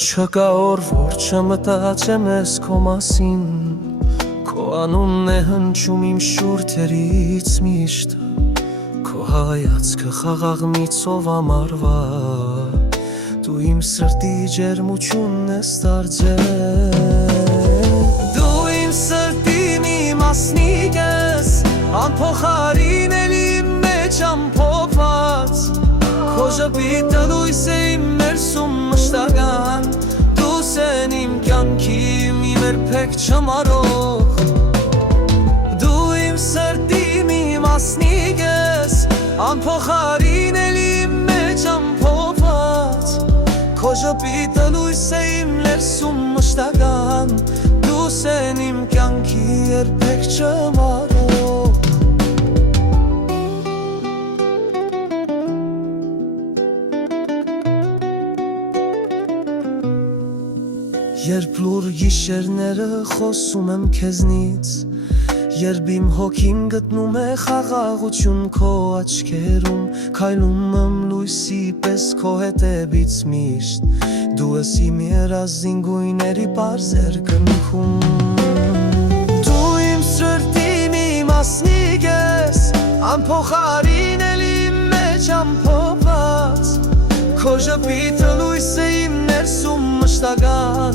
Չկա օր, որ չմտածեմ ես քո մասին, քո անունն է հնչում իմ շուրթերից միշտ, քո հայացքը խաղաղ մի ծով ամառվա, դու իմ սրտի ջերմությունն ես դարձել, դու իմ սրտի մի մասնիկ ես, անփոխարինելի իմ մեջ ամփոփված, քո ժպիտը լույս է իմ ներսում մշտական, դու սեն իմ կյանքի մի երբեք չմարող, դու իմ սրտի մի մասնիկ ես, անփոխարինելի իմ մեջ ամփոփված, քո ժպիտը լույս է իմ ներսում մշտական, դու սեն իմ կյանքի երբեք չմարող։ Երբ լուր գիշերները խոսում եմ քեզնից, երբ իմ հոգին գտնում է խաղաղություն քո աչքերում, քայլում եմ լույսի պես քո հետևից միշտ, դու ես իմ երազին գույների պարզ երկնքում, դու իմ սրտի մի մասնիկ ես, անփոխարինելի իմ մեջ ամփոփված, քո ժպիտը լույս է իմ ներսում մշտական,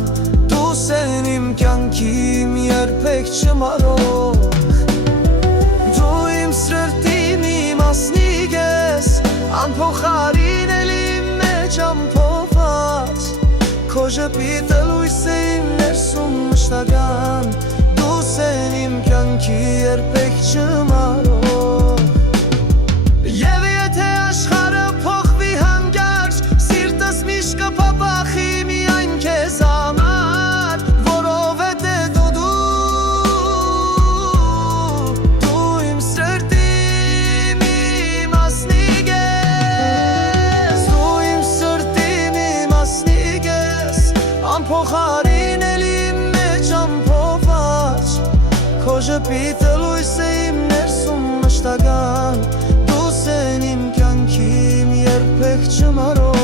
դու սեն իմ կյանքի մի երբեք չմարող, դու իմ սրտի մի մասնիկ ես, անփոխարինելի իմ մեջ ամփոփված, քո ժպիտը լույս է իմ ներսում մշտական, դու սեն իմ կյանքի երբեք չմարող։ Եվ եթե աշխարհը փոխվի հանկարծ, սիրտս միշտ կփոխվի միայն քեզ համար, որովհետև դու իմ սրտի մի մասնիկ ես, դու իմ սրտի մի մասնիկ ես, անփոխարինելի իմ մեջ ամփոփված, քո ժպիտը լույս է իմ ներսում մշտական, դու սեն իմ կյանքի մի երբեք չմարող։